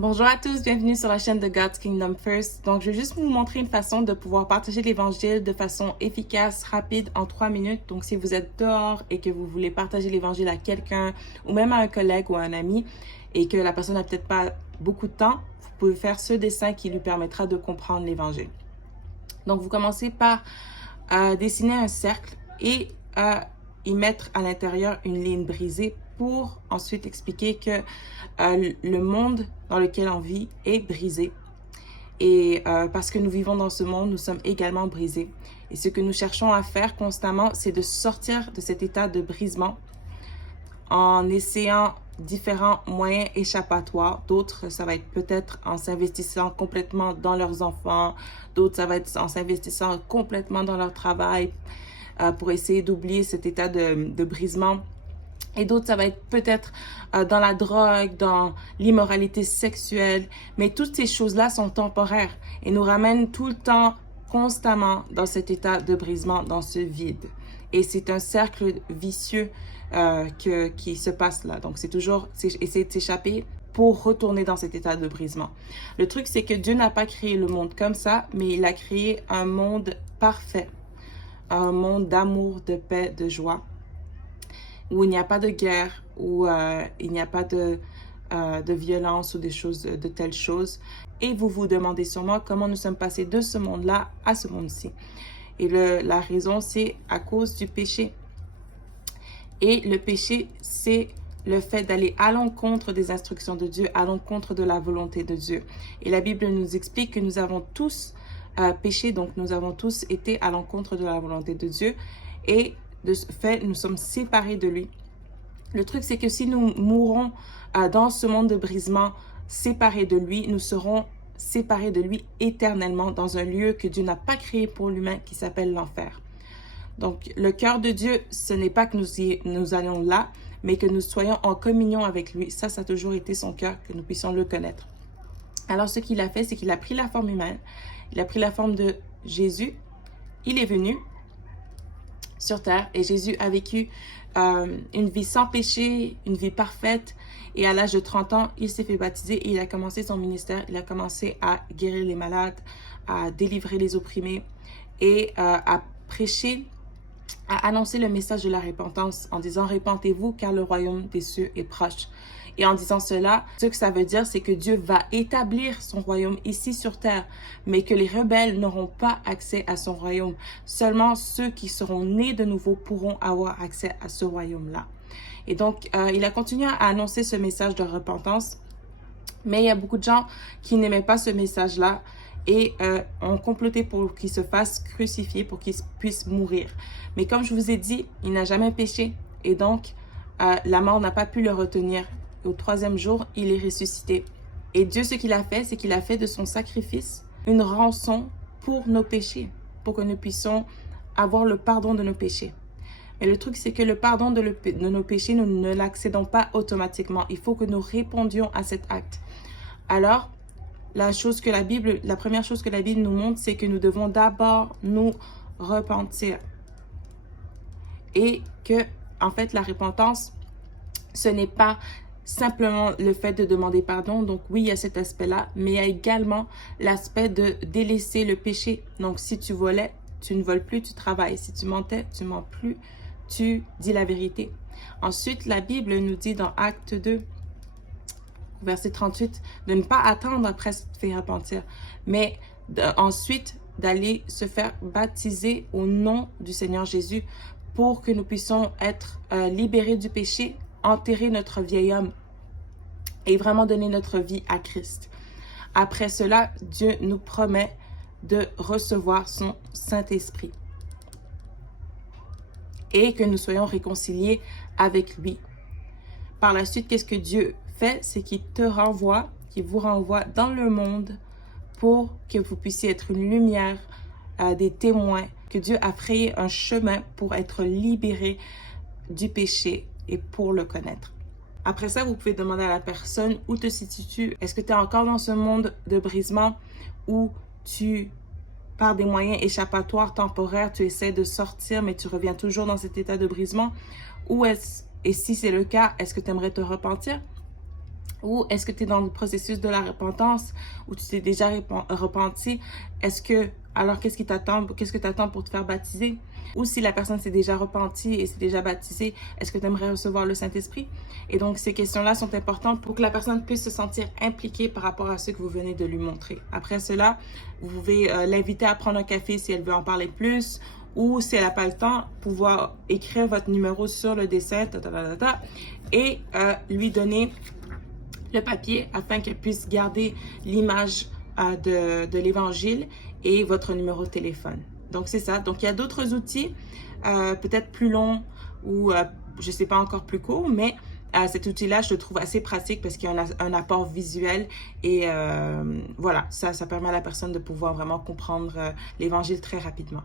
Bonjour à tous, bienvenue sur la chaîne de God's Kingdom First. Donc, je vais juste vous montrer une façon de pouvoir partager l'évangile de façon efficace, rapide, en 3 minutes. Donc, si vous êtes dehors et que vous voulez partager l'évangile à quelqu'un ou même à un collègue ou à un ami et que la personne n'a peut-être pas beaucoup de temps, vous pouvez faire ce dessin qui lui permettra de comprendre l'évangile. Donc, vous commencez par dessiner un cercle et y mettre à l'intérieur une ligne brisée pour ensuite expliquer que le monde dans lequel on vit est brisé. Et parce que nous vivons dans ce monde, nous sommes également brisés. Et ce que nous cherchons à faire constamment, c'est de sortir de cet état de brisement en essayant différents moyens échappatoires. D'autres, ça va être peut-être en s'investissant complètement dans leurs enfants. D'autres, ça va être en s'investissant complètement dans leur travail pour essayer d'oublier cet état de brisement. Et d'autres, ça va être peut-être dans la drogue, dans l'immoralité sexuelle. Mais toutes ces choses-là sont temporaires et nous ramènent tout le temps, constamment, dans cet état de brisement, dans ce vide. Et c'est un cercle vicieux qui se passe là. Donc, c'est toujours essayer de s'échapper pour retourner dans cet état de brisement. Le truc, c'est que Dieu n'a pas créé le monde comme ça, mais il a créé un monde parfait. Un monde d'amour, de paix, de joie, où il n'y a pas de guerre, où il n'y a pas de violence ou de telles choses. Et vous vous demandez sûrement comment nous sommes passés de ce monde-là à ce monde-ci. Et la raison, c'est à cause du péché. Et le péché, c'est le fait d'aller à l'encontre des instructions de Dieu, à l'encontre de la volonté de Dieu. Et la Bible nous explique que nous avons tous péché, donc nous avons tous été à l'encontre de la volonté de Dieu. Et de ce fait, nous sommes séparés de lui. Le truc, c'est que si nous mourons dans ce monde de brisement, séparés de lui, nous serons séparés de lui éternellement dans un lieu que Dieu n'a pas créé pour l'humain qui s'appelle l'enfer. Donc, le cœur de Dieu, ce n'est pas que nous allions là, mais que nous soyons en communion avec lui. Ça a toujours été son cœur, que nous puissions le connaître. Alors, ce qu'il a fait, c'est qu'il a pris la forme humaine. Il a pris la forme de Jésus. Il est venu sur terre et Jésus a vécu une vie sans péché, une vie parfaite. Et à l'âge de 30 ans, il s'est fait baptiser et il a commencé son ministère. Il a commencé à guérir les malades, à délivrer les opprimés et à prêcher, à annoncer le message de la repentance en disant « Repentez-vous car le royaume des cieux est proche ». Et en disant cela, ce que ça veut dire, c'est que Dieu va établir son royaume ici sur terre, mais que les rebelles n'auront pas accès à son royaume. Seulement ceux qui seront nés de nouveau pourront avoir accès à ce royaume-là. Et donc, il a continué à annoncer ce message de repentance, mais il y a beaucoup de gens qui n'aimaient pas ce message-là et ont comploté pour qu'il se fasse crucifier, pour qu'il puisse mourir. Mais comme je vous ai dit, il n'a jamais péché et donc la mort n'a pas pu le retenir. Au 3e jour, il est ressuscité. Et Dieu, ce qu'il a fait, c'est qu'il a fait de son sacrifice une rançon pour nos péchés, pour que nous puissions avoir le pardon de nos péchés. Mais le truc, c'est que le pardon de nos péchés, nous ne l'accédons pas automatiquement. Il faut que nous répondions à cet acte. Alors, la première chose que la Bible nous montre, c'est que nous devons d'abord nous repentir. Et que, en fait, la repentance, ce n'est pas simplement le fait de demander pardon. Donc oui, il y a cet aspect-là, mais il y a également l'aspect de délaisser le péché. Donc si tu volais, tu ne voles plus, tu travailles. Si tu mentais, tu mens plus, tu dis la vérité. Ensuite, la Bible nous dit dans Acte 2, verset 38, de ne pas attendre après se faire repentir, mais ensuite d'aller se faire baptiser au nom du Seigneur Jésus pour que nous puissions être libérés du péché, enterrer notre vieil homme et vraiment donner notre vie à Christ. Après cela, Dieu nous promet de recevoir son Saint-Esprit et que nous soyons réconciliés avec lui. Par la suite, qu'est-ce que Dieu fait? C'est qu'il vous renvoie dans le monde pour que vous puissiez être une lumière, des témoins, que Dieu a frayé un chemin pour être libéré du péché et pour le connaître. Après ça, vous pouvez demander à la personne où te situes-tu. Est-ce que tu es encore dans ce monde de brisement où par des moyens échappatoires temporaires, tu essaies de sortir, mais tu reviens toujours dans cet état de brisement? Et si c'est le cas, est-ce que tu aimerais te repentir? Ou est-ce que tu es dans le processus de la repentance ou tu t'es déjà repenti? Alors qu'est-ce qui t'attend? Qu'est-ce que tu attends pour te faire baptiser? Ou si la personne s'est déjà repentie et s'est déjà baptisée, est-ce que tu aimerais recevoir le Saint-Esprit? Et donc, ces questions-là sont importantes pour que la personne puisse se sentir impliquée par rapport à ce que vous venez de lui montrer. Après cela, vous pouvez l'inviter à prendre un café si elle veut en parler plus, ou si elle n'a pas le temps, pouvoir écrire votre numéro sur le dessin, et lui donner le papier afin qu'elle puisse garder l'image de l'évangile et votre numéro de téléphone. Donc, c'est ça. Donc, il y a d'autres outils, peut-être plus longs ou, je ne sais pas, encore plus courts, mais cet outil-là, je le trouve assez pratique parce qu'il y a un apport visuel et voilà, ça permet à la personne de pouvoir vraiment comprendre l'évangile très rapidement.